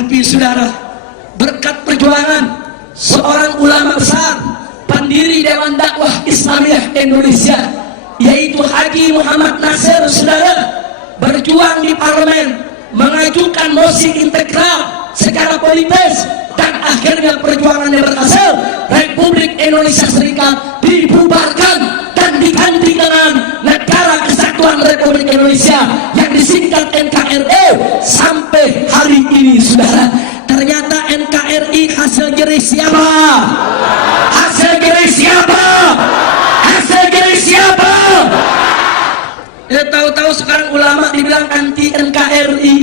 Tapi saudara, berkat perjuangan seorang ulama besar, pendiri Dewan Dakwah Islamiyah Indonesia, yaitu Haji Muhammad Nasir, saudara, berjuang di parlemen, mengajukan mosi integral secara politis, dan akhirnya perjuangannya berhasil. Republik Indonesia Serikat dibubarkan dan diganti dengan Negara Kesatuan Republik Indonesia yang disingkat NKRI. Sampai hari ini saudara, ternyata NKRI hasil jerih siapa? Hasil jerih siapa? Hasil jerih siapa? Ya, tahu-tahu sekarang ulama dibilang anti NKRI.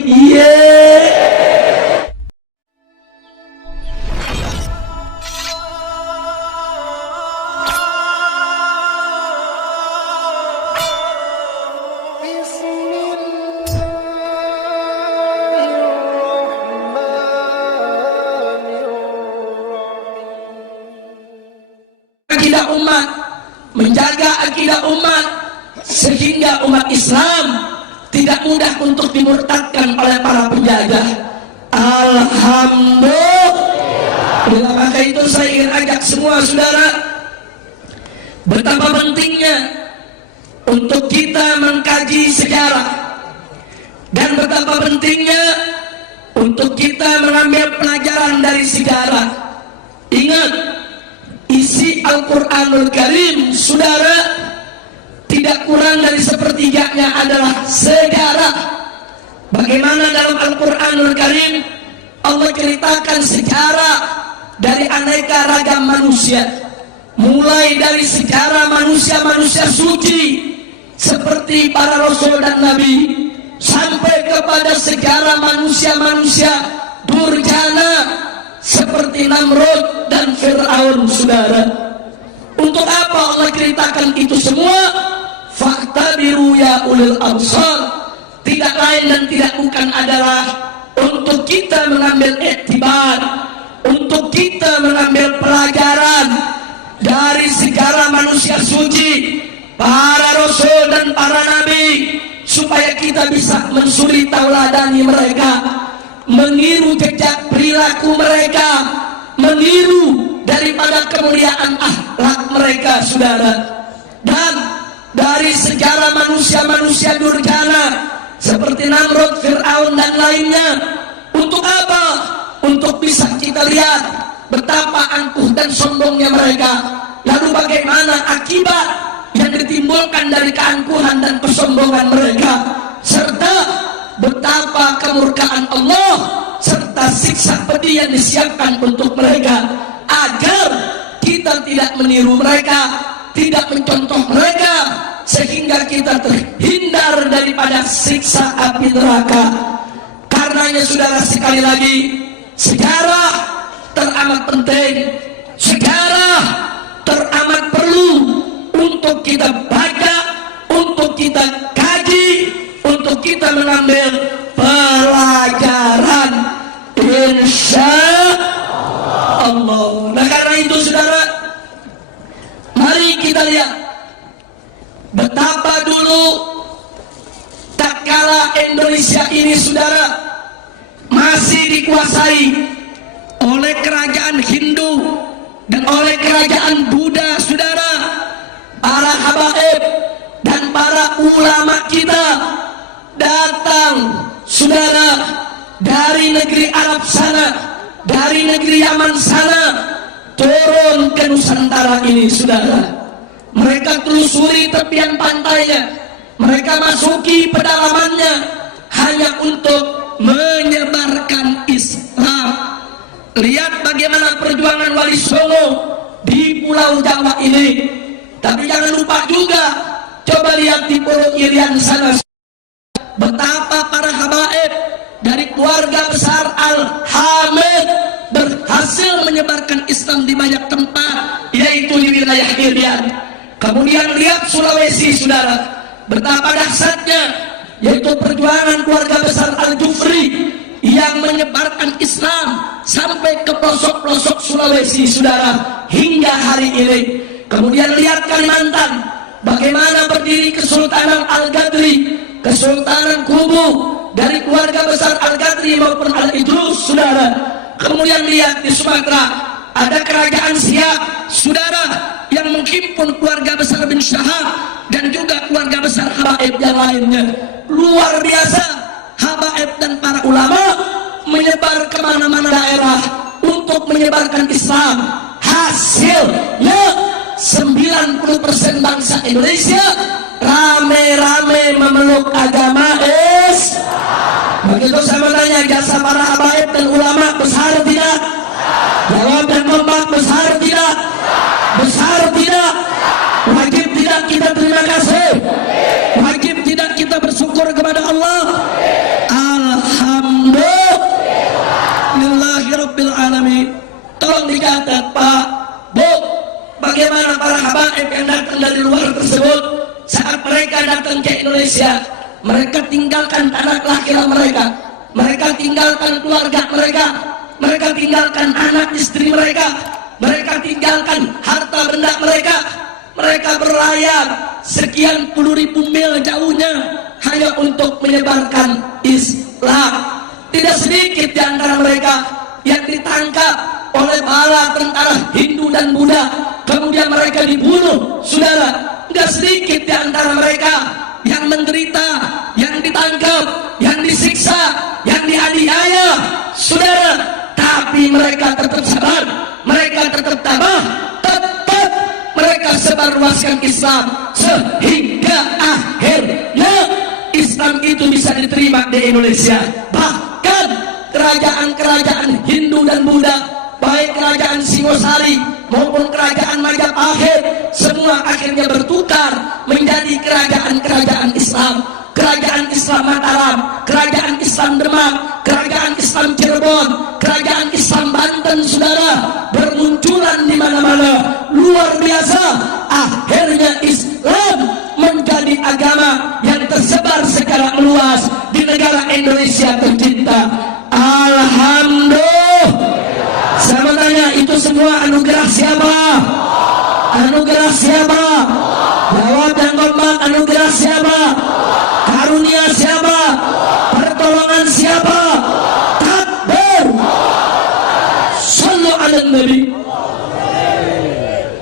Akidah umat, menjaga akidah umat, sehingga umat Islam tidak mudah untuk dimurtadkan oleh para penjaga. Alhamdulillah. Maka itu saya ingin ajak semua saudara, betapa pentingnya untuk kita mengkaji sejarah, dan betapa pentingnya untuk kita mengambil pelajaran dari sejarah. Ingat, isi Al-Quranul Karim saudara tidak kurang dari sepertiganya adalah sejarah. Bagaimana dalam Al-Quranul Karim Allah ceritakan sejarah dari aneka ragam manusia, mulai dari sejarah manusia-manusia suci seperti para rasul dan nabi, sampai kepada sejarah manusia-manusia durjana seperti Namrud dan Fir'aun saudara. Untuk apa Allah ceritakan itu semua? Fa'tabiru ya ulil absar. Tidak lain dan tidak bukan adalah untuk kita mengambil iktibar, untuk kita mengambil pelajaran dari sejarah manusia suci, para rasul dan para nabi, supaya kita bisa mensuri tauladani mereka, meniru jejak perilaku mereka, meniru daripada kemuliaan akhlak mereka saudara. Dan dari sejarah manusia-manusia durjana seperti Namrud, Fir'aun dan lainnya, untuk apa? Untuk bisa kita lihat betapa angkuh dan sombongnya mereka, lalu bagaimana akibat yang ditimbulkan dari keangkuhan dan kesombongan mereka, serta betapa kemurkaan Allah serta siksa pedih yang disiapkan untuk mereka, agar kita tidak meniru mereka, tidak mencontoh mereka, sehingga kita terhindar daripada siksa api neraka. Karenanya saudara, sekali lagi, sejarah teramat penting, sejarah teramat perlu untuk kita baca, untuk kita kaji, untuk kita mengambil pelajaran, insya Allah. Nah, karena itu saudara, mari kita lihat betapa dulu tak kala Indonesia ini saudara masih dikuasai oleh kerajaan Hindu dan oleh kerajaan Buddha saudara. Para habaib dan para ulama kita datang saudara dari negeri Arab sana, dari negeri Yaman sana, turun ke Nusantara ini saudara. Mereka telusuri tepian pantainya, mereka masuki pedalamannya hanya untuk menyebarkan Islam. Lihat bagaimana perjuangan Wali Songo di Pulau Jawa ini. Tapi jangan lupa juga, coba lihat di Pulau Irian sana, betapa para habaib dari keluarga besar Al-Hamid berhasil menyebarkan Islam di banyak tempat, yaitu di wilayah Irian. Kemudian lihat Sulawesi saudara, betapa dahsyatnya, yaitu perjuangan keluarga besar Al-Jufri yang menyebarkan Islam sampai ke pelosok-pelosok Sulawesi saudara, hingga hari ini. Kemudian lihat Kalimantan, bagaimana berdiri Kesultanan Al-Gadri, Kesultanan Kubu dari keluarga besar Al-Gadri maupun Al-Idrus, saudara. Kemudian lihat di Sumatera ada kerajaan Siap, saudara, yang menghimpun keluarga besar bin Syahab dan juga keluarga besar habaib yang lainnya. Luar biasa, habaib dan para ulama menyebar kemana-mana daerah untuk menyebarkan Islam. Hasilnya 90% bangsa Indonesia rame-rame memeluk agama Islam. Begitu saya bertanya, jasa para habaib dan ulama besar tidak? Jawab dan kompak, besar tidak? Besar tidak? Wajib tidak kita terima kasih? Wajib tidak kita bersyukur kepada Allah? Alhamdulillahirabbil alamin. Tolong dicatat Pak, Bu, bagaimana para habaib yang datang dari luar tersebut saat mereka datang ke Indonesia, mereka tinggalkan tanah kelahiran mereka, mereka tinggalkan keluarga mereka, mereka tinggalkan anak istri mereka, mereka tinggalkan harta benda mereka, mereka berlayar sekian puluh ribu mil jauhnya hanya untuk menyebarkan Islam. Tidak sedikit di antara mereka yang ditangkap oleh para tentara Hindu dan Buddha, kemudian mereka dibunuh, saudara. Tidak sedikit di antara mereka yang menderita, yang ditangkap, yang disiksa, yang dianiaya, saudara. Tapi mereka tetap sabar, mereka tetap tabah, tetap mereka sebarluaskan Islam sehingga akhirnya Islam itu bisa diterima di Indonesia. Bahkan kerajaan-kerajaan Hindu dan Buddha, baik kerajaan Singosari maupun kerajaan Majapahit, semua akhirnya bertukar menjadi kerajaan-kerajaan Islam. Kerajaan Islam Mataram, kerajaan Islam Demak, kerajaan Islam Cirebon, kerajaan Islam Banten, saudara, bermunculan di mana-mana. Luar biasa. Akhirnya Islam menjadi agama yang tersebar secara luas di negara Indonesia tercinta. Alhamdulillah. Saya bertanya, itu semua anugerah siapa? Anugerah siapa? Jawab yang kompak, anugerah siapa? Karunia siapa? Pertolongan siapa? Takbir. Sallu ala Nabi.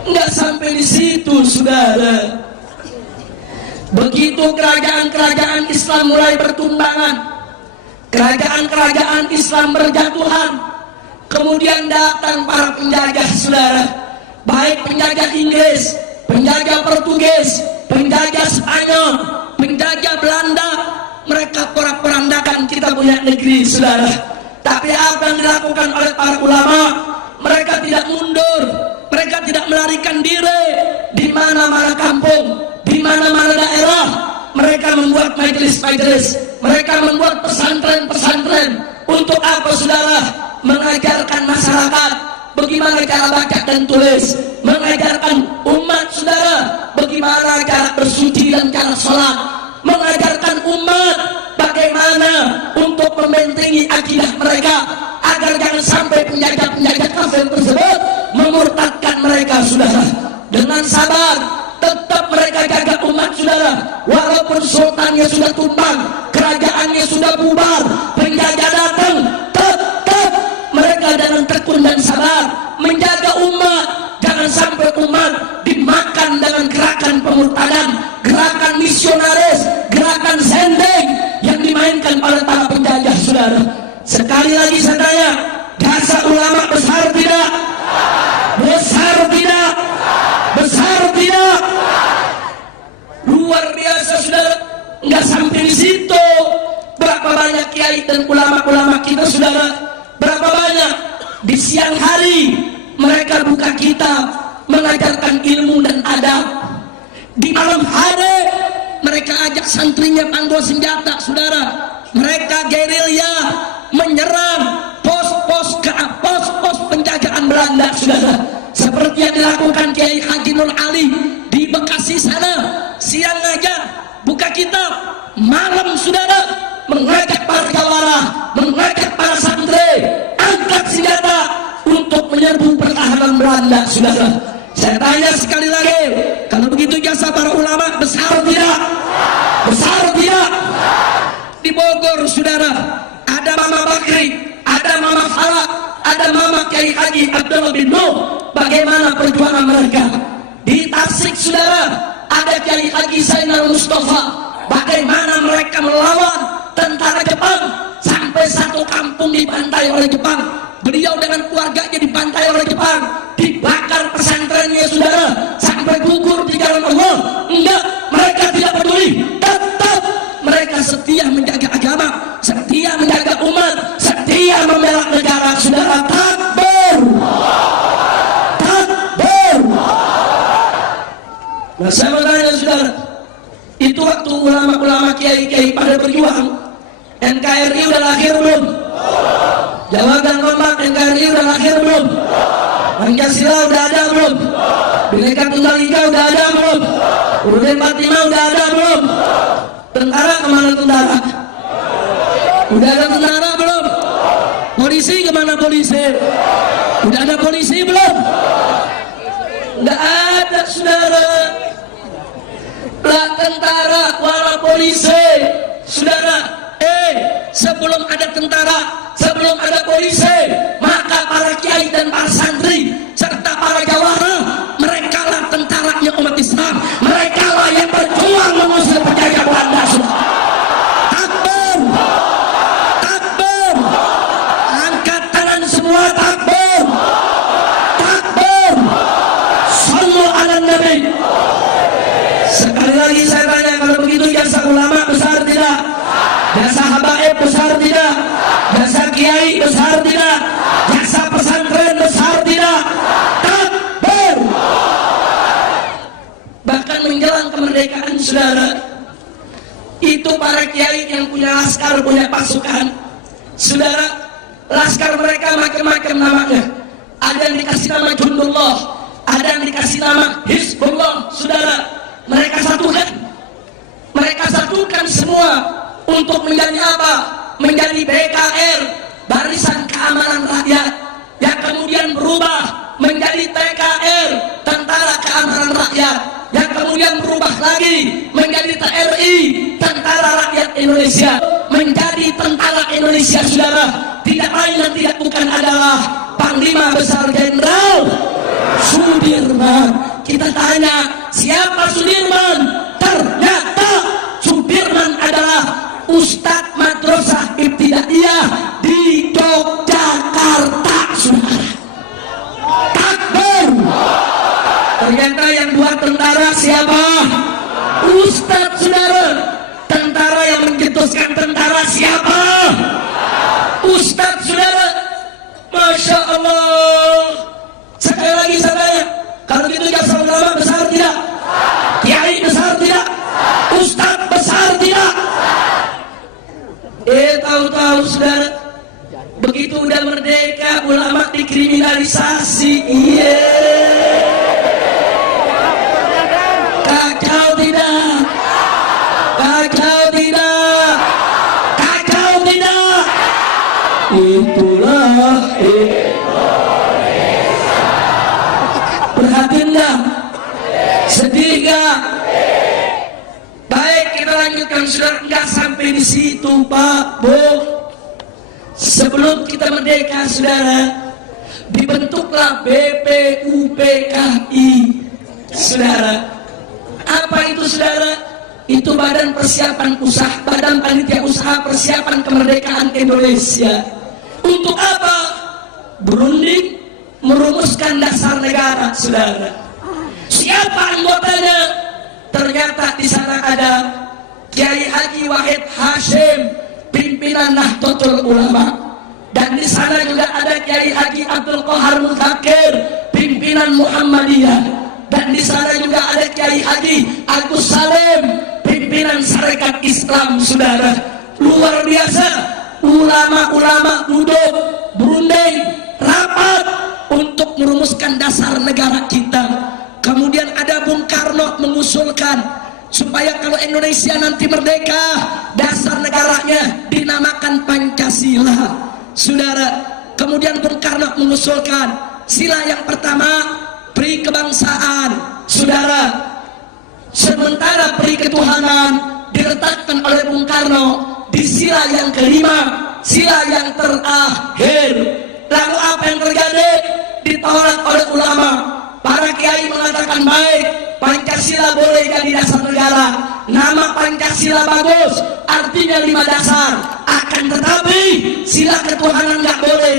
Enggak sampai di situ, saudara. Begitu kerajaan-kerajaan Islam mulai bertumbangan, kerajaan-kerajaan Islam berjatuhan, kemudian datang para penjajah, saudara. Baik penjajah Inggris, penjajah Portugis, penjajah Spanyol, penjajah Belanda, mereka porak-porandakan kita punya negeri, saudara. Tapi apa yang dilakukan oleh para ulama? Mereka tidak mundur, mereka tidak melarikan diri. Di mana-mana kampung, di mana-mana daerah, mereka membuat majelis-majelis, mereka membuat pesantren-pesantren. Untuk apa, saudara? Mengajarkan masyarakat bagaimana cara baca dan tulis, mengajarkan umat, saudara, bagaimana cara bersuci dan cara sholat, mengajarkan umat bagaimana untuk membentengi akidah mereka agar jangan sampai penjajah-penjajah kafir tersebut memurtadkan mereka, saudara. Dengan sabar tetap mereka jaga umat, saudara. Walaupun sultannya sudah tumbang, kerajaannya sudah bubar, penjajah datang, tetap mereka dengan tekun dan sabar menjaga umat. Jangan sampai umat dimakan dengan gerakan pemurtadan, gerakan misionaris, gerakan sendeng yang dimainkan oleh para penjajah, saudara. Sekali lagi saya tanya, jasa ulama besar tidak? Besar tidak? Besar tidak? Luar biasa, saudara. Enggak sampai di situ. Berapa banyak kiai dan ulama-ulama kita, saudara? Berapa banyak di siang hari mereka buka kitab mengajarkan ilmu dan adab. Di malam hari mereka ajak santrinya panggul senjata, saudara. Mereka gerilya menyerang pos-pos penjagaan Belanda, saudara. Seperti yang dilakukan Kiai Haji Nur Ali di Bekasi sana. Siang aja buka kitab, malam, saudara, mengajak para jawara, mengajak para santri angkat senjata untuk menyerbu pertahanan Belanda, saudara. Saya tanya sekali lagi, kalau begitu jasa para ulama besar tidak? Besar tidak? Di Bogor, saudara, ada Mama Bakri, ada Mama ada Mama Kiai Haji Abdullah bin Nuh, bagaimana perjuangan mereka. Di Tasik saudara, ada Kiai Haji Zainal Mustafa, bagaimana mereka melawan tentara Jepang sampai satu kampung dibantai oleh Jepang. Beliau dengan keluarganya dibantai oleh Jepang, dibakar pesantrennya saudara sampai gugur di jalan Allah. Enggak, mereka tidak peduli, tetap mereka setia menjaga agama, setia menjaga umat, setia membela negara saudara. Takbir, takbir. Nah saya mau tanya saudara, itu waktu ulama-ulama kiai-kiai pada berjuang, NKRI udah lahir belum? Jawa dan Kompak NKRI udah lahir belum? Pancasila udah ada belum? Bhinneka Tunggal Ika udah ada belum? UUD 45 udah ada belum? Tentara kemana tentara? Udah ada tentara belum? Polisi kemana polisi? Udah ada polisi belum? Udah ada saudara. Lah tentara, wala polisi saudara. Sebelum ada tentara, sebelum ada polisi, maka para kiai dan para santri serta para jawara, mereka lah tentaranya umat Islam, mereka lah yang berjuang mengusir penjajah Belanda. Takbir, takbir, angkat tangan semua, takbir, takbir, sallu ala nabi. Sekali lagi saya tanya, kalau begitu jasa ulama besar tidak? Jasa habaib besar tidak? Jasa kiai besar tidak? Jasa pesantren besar tidak? Takbir. Bahkan menjelang kemerdekaan saudara, itu para kiai yang punya laskar, punya pasukan saudara, laskar mereka macam-macam namanya. Ada yang dikasih nama Jundullah, ada yang dikasih nama Hizbullah saudara. Mereka satukan semua untuk menjadi apa? Menjadi BKR, Barisan Keamanan Rakyat, yang kemudian berubah menjadi TKR, Tentara Keamanan Rakyat, yang kemudian berubah lagi menjadi TRI, Tentara Rakyat Indonesia, menjadi Tentara Indonesia saudara. Tidak lain dan tidak bukan adalah Panglima Besar Jenderal Sudirman. Kita tanya, siapa Sudirman? Ternyata Sudirman adalah Ustadz Madrasah Ibtidaiyah di Yogyakarta saudara. Takbir. Ternyata yang buat tentara siapa? Ustadz saudara. Tentara yang mencetuskan tentara siapa? Ustadz saudara. Masya Allah. Sekali lagi saya tanya, kalau gitu jasa ulama besar tidak? Kiai besar tidak? Ustadz besar tidak? Tahu-tahu saudara, begitu udah merdeka ulama dikriminalisasi. Iya, kacau tidak? Kacau tidak? Kacau tidak? Itulah Indonesia. Perhatiin dah, sedih gak? Baik, kita lanjutkan saudara. Nggak sampai di situ Pak Bu. Sebelum kita merdeka saudara, dibentuklah BPUPKI saudara. Apa itu saudara? Itu Badan Persiapan Usaha, Badan Panitia Usaha Persiapan Kemerdekaan Indonesia. Untuk apa? Berunding merumuskan dasar negara saudara. Siapa anggotanya? Ternyata di sana ada Kiai Haji Wahid Hashim, pimpinan Nahdlatul Ulama, dan di sana juga ada Kiai Haji Abdul Qahar Muzakir, pimpinan Muhammadiyah, dan di sana juga ada Kiai Haji Agus Salim, pimpinan Sarekat Islam saudara. Luar biasa, ulama-ulama duduk berunding rapat untuk merumuskan dasar negara kita. Kemudian ada Bung Karno mengusulkan supaya kalau Indonesia nanti merdeka, dasar negaranya dinamakan Pancasila saudara. Kemudian Bung Karno mengusulkan sila yang pertama peri kebangsaan saudara, sementara peri ketuhanan diletakkan oleh Bung Karno di sila yang kelima, sila yang terakhir. Lalu apa yang ditolak oleh ulama. Para kiai mengatakan baik, Pancasila boleh jadi dasar negara, nama Pancasila bagus, artinya 5 dasar. Akan tetapi sila ketuhanan nggak boleh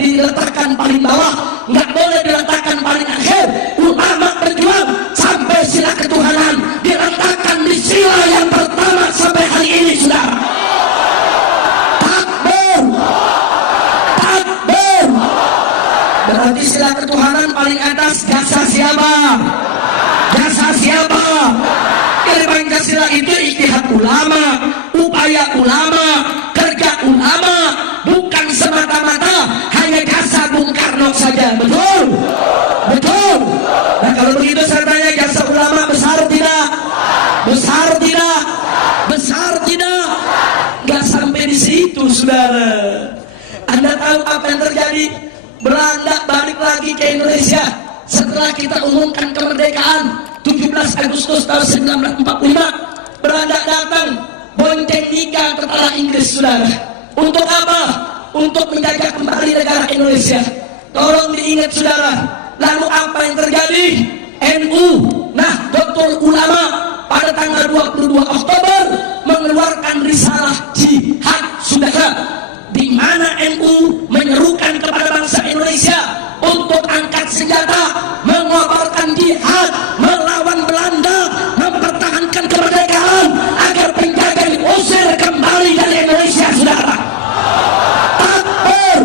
diletakkan paling bawah, nggak boleh diletakkan paling akhir. Ulama berjuang sampai sila ketuhanan diletakkan di sila yang pertama sampai hari ini, saudara. Takbir, takbir. Berarti sila ketuhanan paling atas jasa siapa? Jasa siapa? Dari Pancasila itu ijtihad ulama, upaya ulama, kerja ulama, bukan semata-mata hanya jasa Bung Karno saja. Betul? Betul? Nah kalau begitu saya tanya, jasa ulama besar tidak? Besar tidak? Besar tidak? Gak sampai di situ, saudara. Anda tahu apa yang terjadi? Belanda balik lagi ke Indonesia setelah kita umumkan kemerdekaan 17 Agustus tahun 1945. Belanda datang bonceng nikah tentara Inggris, saudara. Untuk apa? Untuk menjaga kembali negara Indonesia. Tolong diingat, saudara. Lalu apa yang terjadi? NU, Nahdlatul Ulama, pada tanggal 22 Oktober mengeluarkan risalah jihad, saudara, di mana NU menyerukan kepada bangsa Indonesia untuk angkat senjata, mengobarkan jihad melawan Belanda, mempertahankan kemerdekaan agar penjajah diusir kembali dari Indonesia, saudara. Takbir.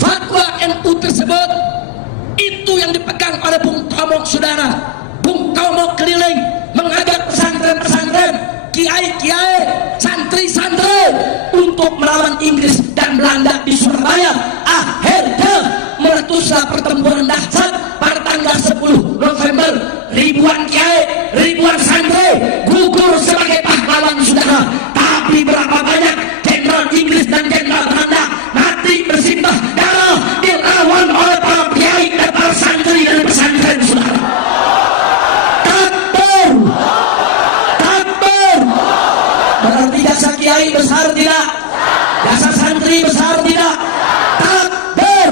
Fatwa NU tersebut itu yang dipegang oleh Bung Tomo, saudara. Bung Tomo keliling mengajak pesantren-pesantren, kiai-kiai, santri-santri untuk melawan Inggris dan Belanda di Surabaya. Akhirnya meletuslah pertempuran dahsyat pada tanggal 10 November. Ribuan kiai, ribuan santri gugur sebagai pahlawan, saudara. Tapi berapa banyak jenderal Inggris dan jenderal Belanda mati bersimbah darah dilawan oleh para kiai dan para santri dan pesantren, saudara. Takbir. Takbir. Berarti jasa kiai besar tidak? Jasa santri besar tidak? Takbir.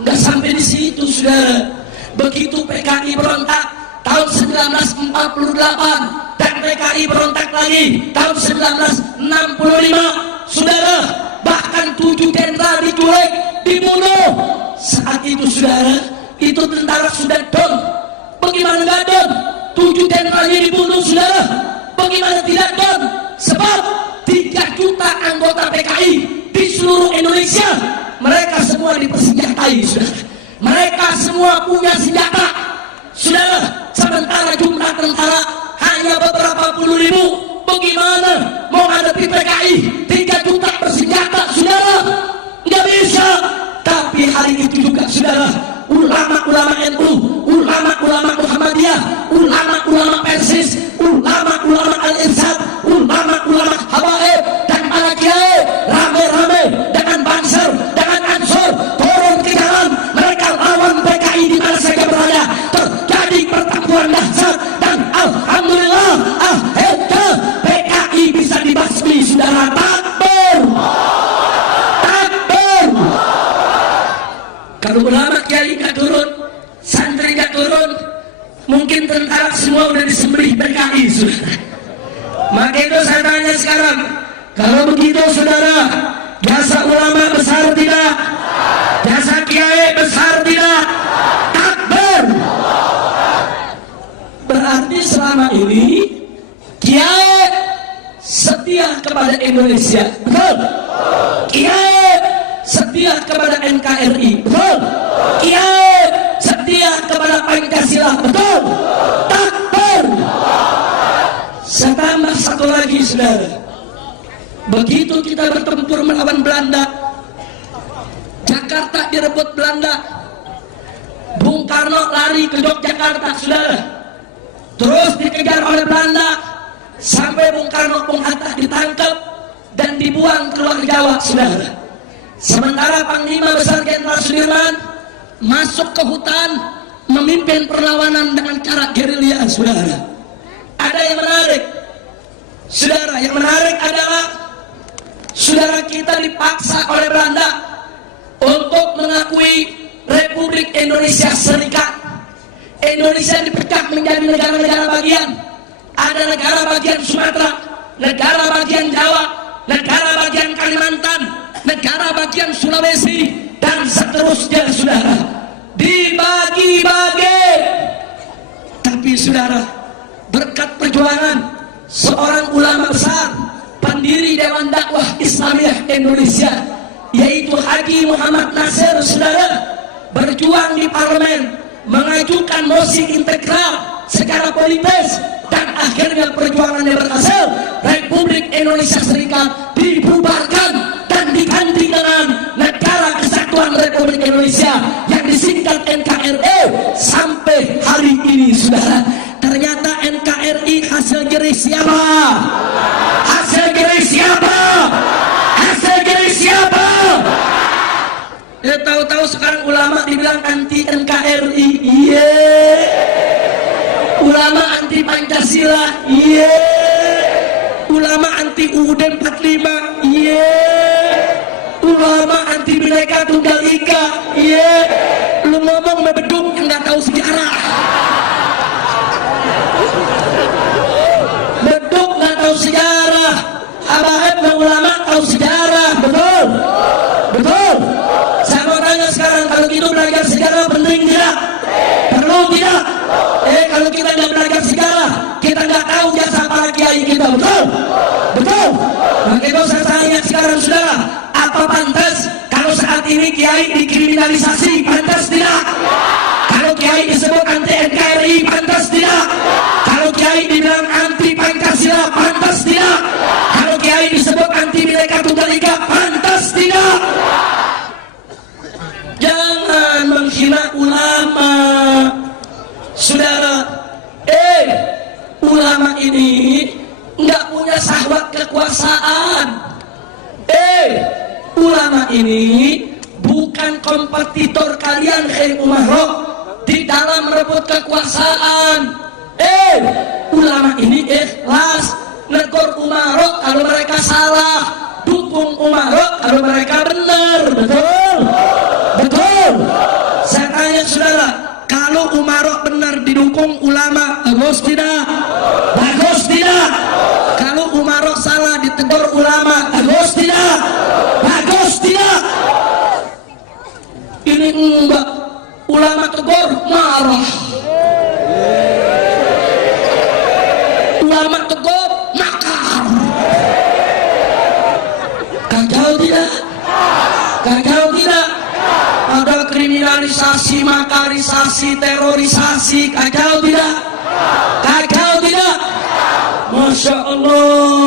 Nggak sampai di situ, saudara. Begitu PKI berontak tahun 1948 dan PKI berontak lagi tahun 1965, saudara, bahkan 7 jenderal diculik, dibunuh. Saat itu, saudara, itu tentara sudah down. Bagaimana nggak down? 7 jenderalnya dibunuh, saudara. Bagaimana tidak down? Sebab 3 juta anggota PKI di seluruh Indonesia, mereka semua dipersenjatai, saudara. Mereka semua punya senjata, saudara. Sementara jumlah tentara hanya beberapa puluh ribu. Bagaimana mau hadapi PKI 3 juta bersenjata, saudara? Nggak bisa. Tapi hari itu juga, saudara, ulama-ulama NU, ulama-ulama Muhammadiyah, ulama-ulama Persis, ulama-ulama Al-Irsyad, ulama-ulama Habaib, dan para kiai rame-rame dengan Banser, dengan Ansor turun ke jalan. Mereka lawan PKI di mana saja berada. Terjadi pertempuran dahsyat dan alhamdulillah akhirnya PKI bisa dibasmi, saudara. Takbir. Takbir. Kalau ulama kiai nggak turun, santri nggak turun, mungkin tentara semua udah disembelih PKI, saudara. Maka itu saya tanya sekarang, kalau begitu, saudara, jasa ulama besar tidak? Jasa kiai besar tidak? Takbir. Berarti selama ini kiai setia kepada Indonesia, betul? Kiai setia kepada NKRI, betul? Kiai setia kepada Pancasila, betul? Takbir. Saya tambah satu lagi, saudara. Begitu kita bertempur melawan Belanda, Jakarta direbut Belanda, Bung Karno lari ke Yogyakarta, saudara. Terus dikejar oleh Belanda sampai Bung Karno, Bung Hatta ditangkap dan dibuang keluar Jawa, saudara. Sementara Panglima Besar Jenderal Sudirman masuk ke hutan memimpin perlawanan dengan cara gerilya, saudara. Ada yang menarik, saudara. Yang menarik adalah saudara kita dipaksa oleh Belanda untuk mengakui Republik Indonesia Serikat. Indonesia dipecah menjadi negara-negara bagian. Ada negara bagian Sumatera, negara bagian Jawa, negara bagian Kalimantan, negara bagian Sulawesi, dan seterusnya, saudara. Dibagi-bagi. Tapi saudara, berkat perjuangan seorang ulama besar, pendiri Dewan Dakwah Islamiyah Indonesia, yaitu Haji Muhammad Nasir, saudara, berjuang di parlemen, mengajukan mosi integral secara politis, dan akhirnya perjuangannya berhasil. Republik Indonesia Serikat dibubarkan dan diganti dengan Negara Kesatuan Republik Indonesia yang disingkat NKRI. Sampai hari ini, saudara, ternyata NKRI hasil jerih siapa? Hasil jerih siapa? Hasil jerih siapa? Ya, tahu-tahu sekarang ulama dibilang anti NKRI. Iya. Ulama anti Pancasila. Iya. Ulama anti UUD 45. Iya. Ulama anti Bhinneka Tunggal Ika. Iya. Lu ngomong beduk yang nggak tahu sejarah. Beduk nggak tahu sejarah. Habaib dan ulama tahu sejarah. Betul. Betul. Saya mau tanya sekarang, kalau gitu belajar sejarah penting tidak? Perlu tidak? Kalau kita nggak belajar sejarah, kita nggak tahu jasa para kiai kita. Betul? Betul? Maka itu saya tanya sekarang, saudara, apa pantas kalau saat ini kiai dikriminalisasi? Pantas tidak? Kalau kiai disebut anti NKRI, pantas tidak? Kalau kiai dibilang anti Pancasila, pantas tidak? Kalau kiai disebut anti Bhinneka Tunggal Ika, pantas tidak? Jangan menghina ulama, saudara. Ulama ini nggak punya syahwat kekuasaan. Ulama ini bukan kompetitor kalian, umaroh, di dalam merebut kekuasaan. Ulama ini ikhlas, negor umaroh kalau mereka salah, dukung umaroh kalau mereka benar. Betul? Betul. Saya tanya saudara, kalau umaroh benar didukung ulama, bagus tidak? Bagus tidak? Kalau umaroh salah ditegur ulama, bagus tidak? Bagus tidak? Ini enggak, ulama tegur marah, ulama tegur makar. Kacau tidak? Kacau tidak? Ada kriminalisasi, makarisasi, terorisasi. Kacau tidak? Kacau tidak? Masya Allah.